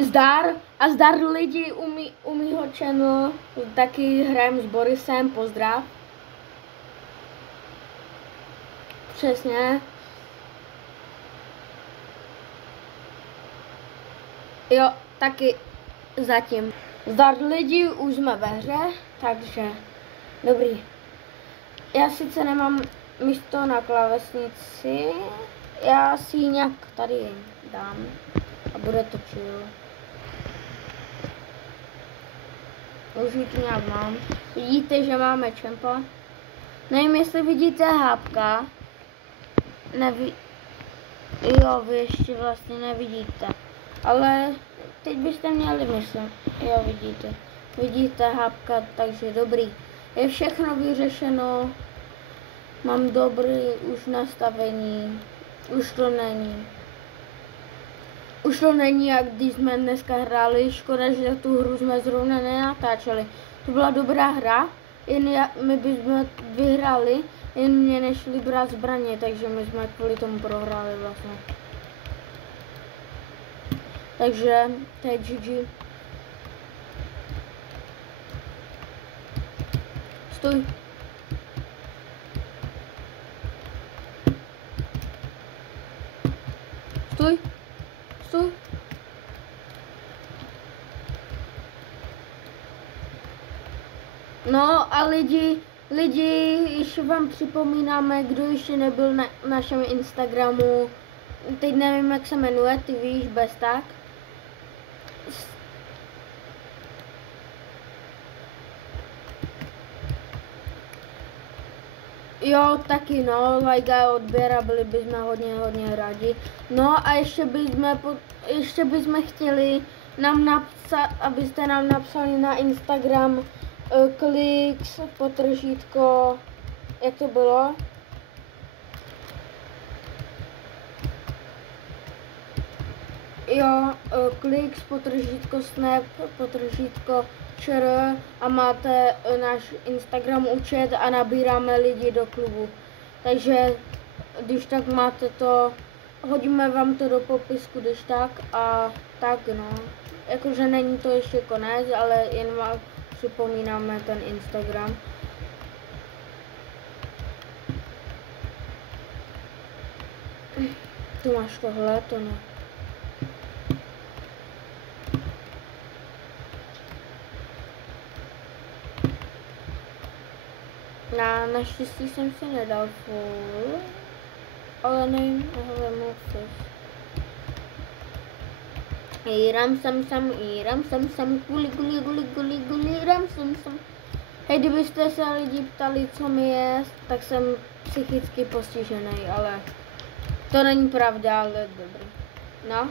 Zdar lidi u mýho channelu, taky hrajem s Borisem, pozdrav. Přesně. Jo, taky zatím. Zdar lidi, už jsme ve hře, takže dobrý. Já sice nemám místo na klávesnici, já si ji nějak tady dám a bude to chill. Už ji tu nějak mám. Vidíte, že máme čempa. Nevím, jestli vidíte hápka. Jo, vy ještě vlastně nevidíte. Ale teď byste měli myslet. Jo, vidíte. Vidíte hápka, takže dobrý. Je všechno vyřešeno. Mám dobrý už nastavení. Už to není, jak když jsme dneska hráli. Škoda, že tu hru jsme zrovna nenatáčeli. To byla dobrá hra, jen my bychom vyhráli, jen mě nešli brát zbraně, takže my jsme kvůli tomu prohráli vlastně. Takže to je GG. Stoj. Stoj. Stoj. No a lidi, ještě vám připomínáme, kdo ještě nebyl na našem Instagramu, teď nevím, jak se jmenuje, ty víš, bez tak. Jo, taky no, like a odběr a byli bychom hodně rádi. No a ještě bychom chtěli nám napsat, abyste nám napsali na Instagram kliks, potržítko, jak to bylo? Jo, kliks, potržítko, snap, potržítko, čr a máte náš Instagram účet a nabíráme lidi do klubu. Takže když tak máte to, hodíme vám to do popisku, když tak a tak no. Jakože není to ještě konec, ale jen vám připomínáme ten Instagram. Tu máš tohle, to ne. Naštěstí jsem si nedal full, ale nevím, vezmu fix. Ram sam, guli, ram sam. Hej, kdybyste se lidi ptali, co mi je, tak jsem psychicky postižený, ale to není pravda, ale dobrý. No.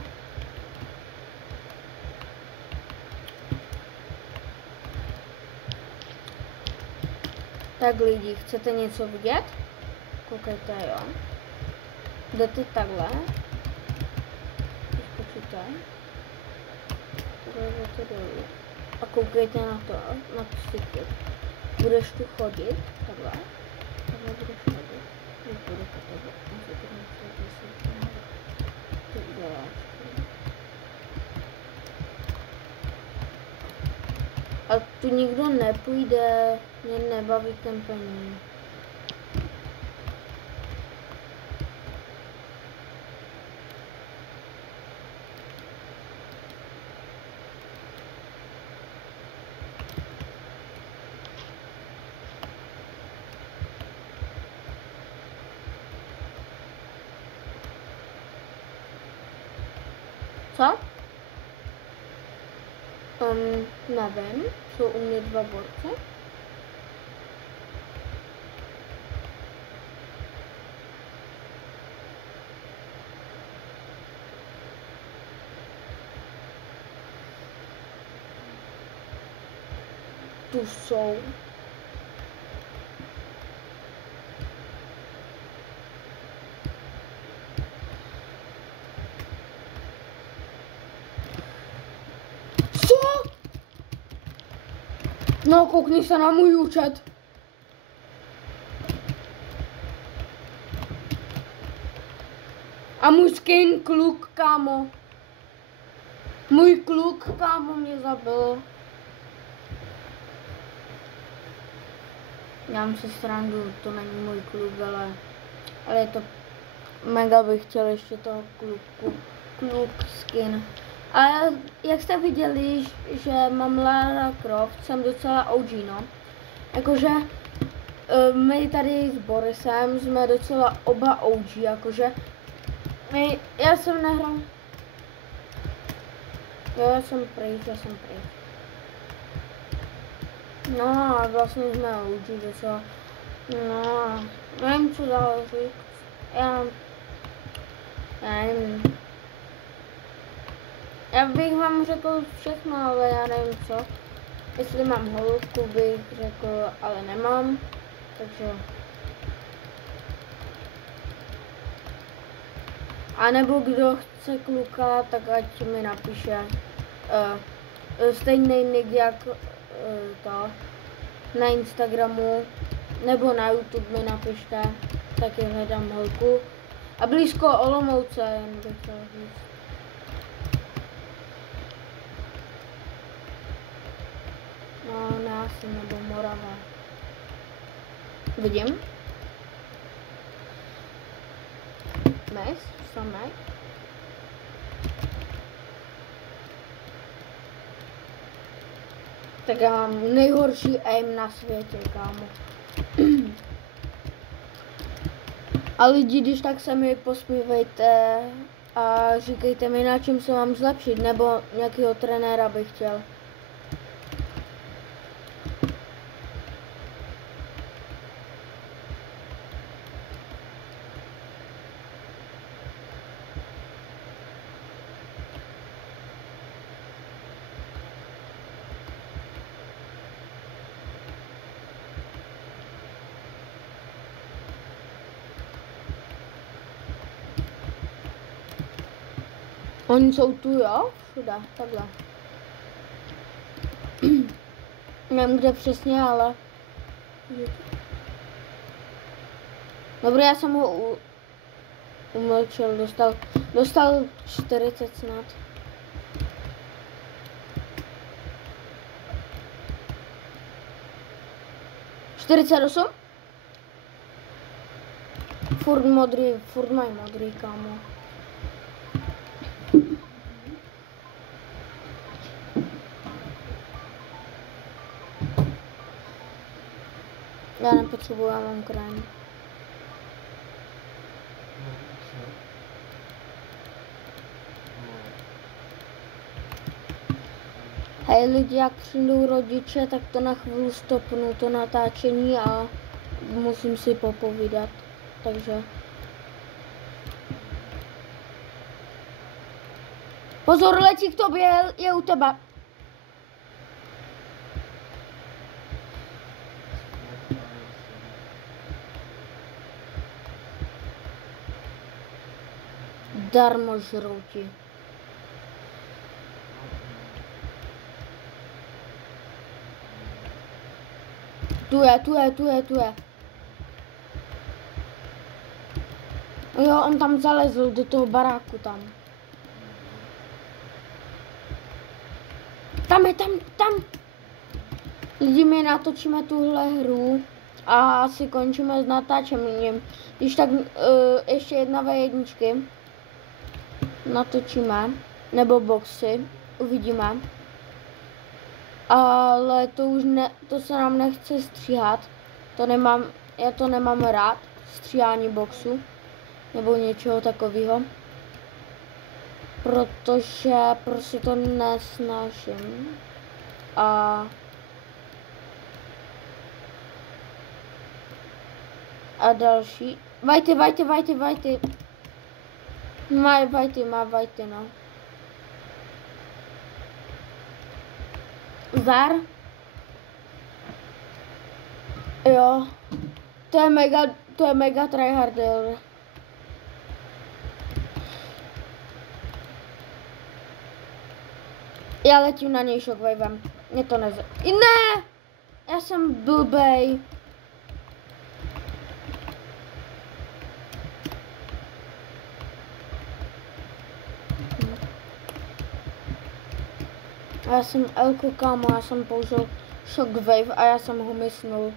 Tak lidi, chcete něco vidět? Koukejte, jo. Jdete takhle. Počítaj. Jdete dolů. A koukejte na to, na psychiku. Budeš tu chodit, takhle. Takhle budeš chodit. Nebudu po tebe. To uděláš. A tu nikdo nepůjde, mě nebaví kampaní. Co? Nevím, jsou u mě dva borce. Tu jsou. No, koukni se na můj účet. A můj skin kluk, kámo. Můj kluk, kámo, mě zabil. Dělám si srandu, to není můj kluk, ale je to mega bych chtěl ještě toho kluk skin. A jak jste viděli, že mám Lara Croft, jsem docela OG, no. Jakože my tady s Borisem jsme docela oba OG, jakože já jsem nehrál. Jo, já jsem pryč. No a vlastně jsme OG docela. No, nevím, co dál říct. Já nevím. Já bych vám řekl všechno, ale já nevím co. Jestli mám holku, bych řekl, ale nemám. Takže. A nebo kdo chce kluka, tak ať mi napíše stejný nick jak to na Instagramu nebo na YouTube mi napište, taky hledám holku. A blízko Olomouce, jen bych chtěl říct. No, Násy nebo Morava. Vidím. Mes, samé. Tak já mám nejhorší aim na světě, kámo. A lidi, když tak se mi pospívejte a říkejte mi, na čem se mám zlepšit, nebo nějakého trenéra bych chtěl. Oni jsou tu, jo? Všude, takhle. Nevím, kde přesně, ale... Dobrý, já jsem ho umlčel, dostal 40 snad. $48? Furt mají modrý, kámo. Já nepotřebuji, já mám krán. Hej lidi, jak přijdou rodiče, tak to na chvíli stopnu, to natáčení a musím si popovídat, takže. Pozor, letí k tobě, je u tebe. Darmožrouti. Tu je. Jo, on tam zalezl do toho baráku tam. Tam. Lidi, my natočíme tuhle hru a asi končíme s natáčením. Když tak ještě jedna V1 natočíme, nebo boxy, uvidíme. Ale to už ne, to se nám nechce stříhat. Já to nemám rád, stříhání boxu nebo něčeho takového. Protože prostě to nesnáším. A další. Vajty. Má vajty, no. Zar. Jo. To je mega tryharder. Já letím na něj shockwavem. Mě to neze... Ne! Já jsem blbej. Já jsem Elko, kámo, já jsem použil Shockwave a já jsem ho mysnul.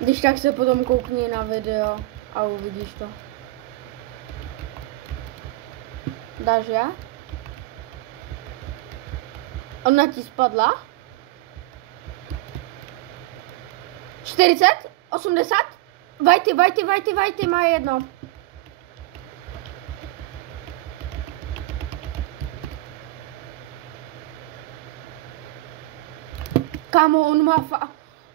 Když tak se potom koukni na video a uvidíš to. Dáš já? Ona ti spadla? 40? 80? Vajty, má jedno. Kámo,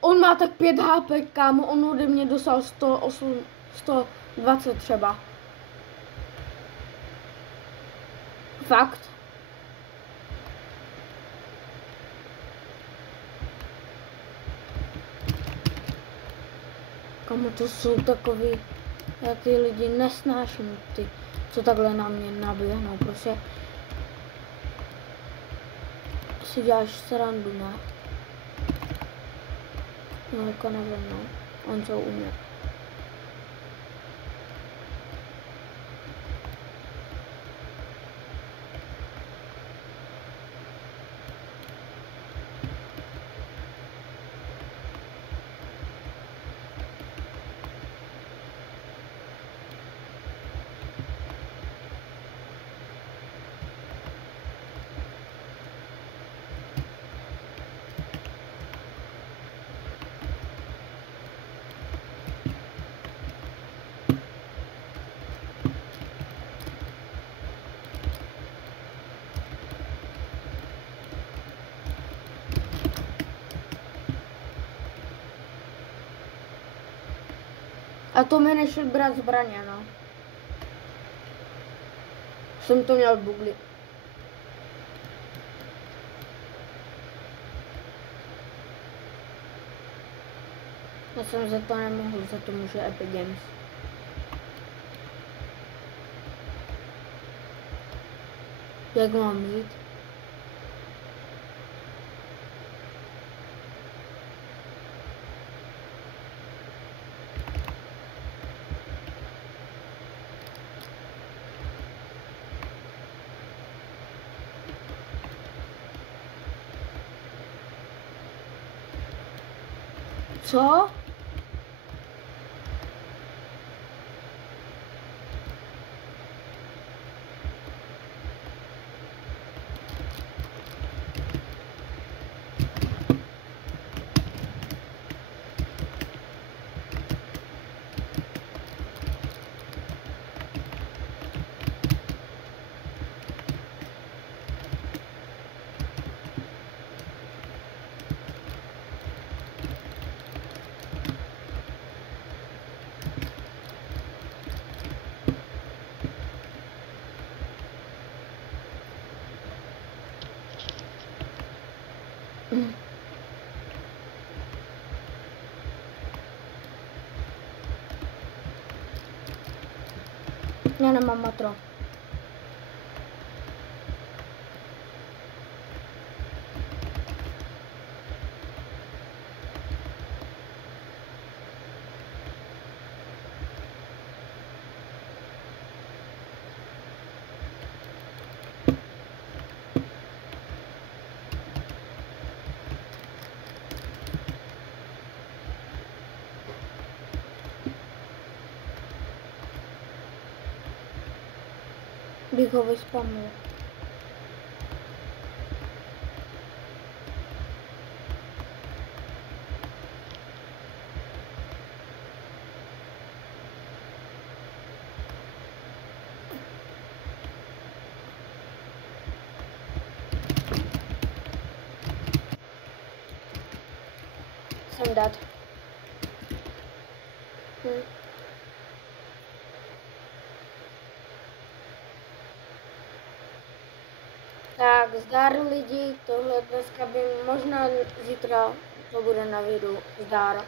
on má tak 5 HP, kámo, on ode mě dostal 120 třeba. Fakt. Kámo, to jsou takový, já ty lidi nesnáším, ty, co takhle na mě naběhnou, prostě si děláš srandu, ne? No, jako nevím, no, on co umí. A to mi nešel brát zbraně, no. Jsem to měl v bugli. Já jsem za to nemohl, za to může Epic Games. Jak mám jít? Co? Já nemám matro. Bych ho vyspamil. Jsem dát. Tak, zdar lidi, tohle dneska by možná zítra to bude na videu, zdar.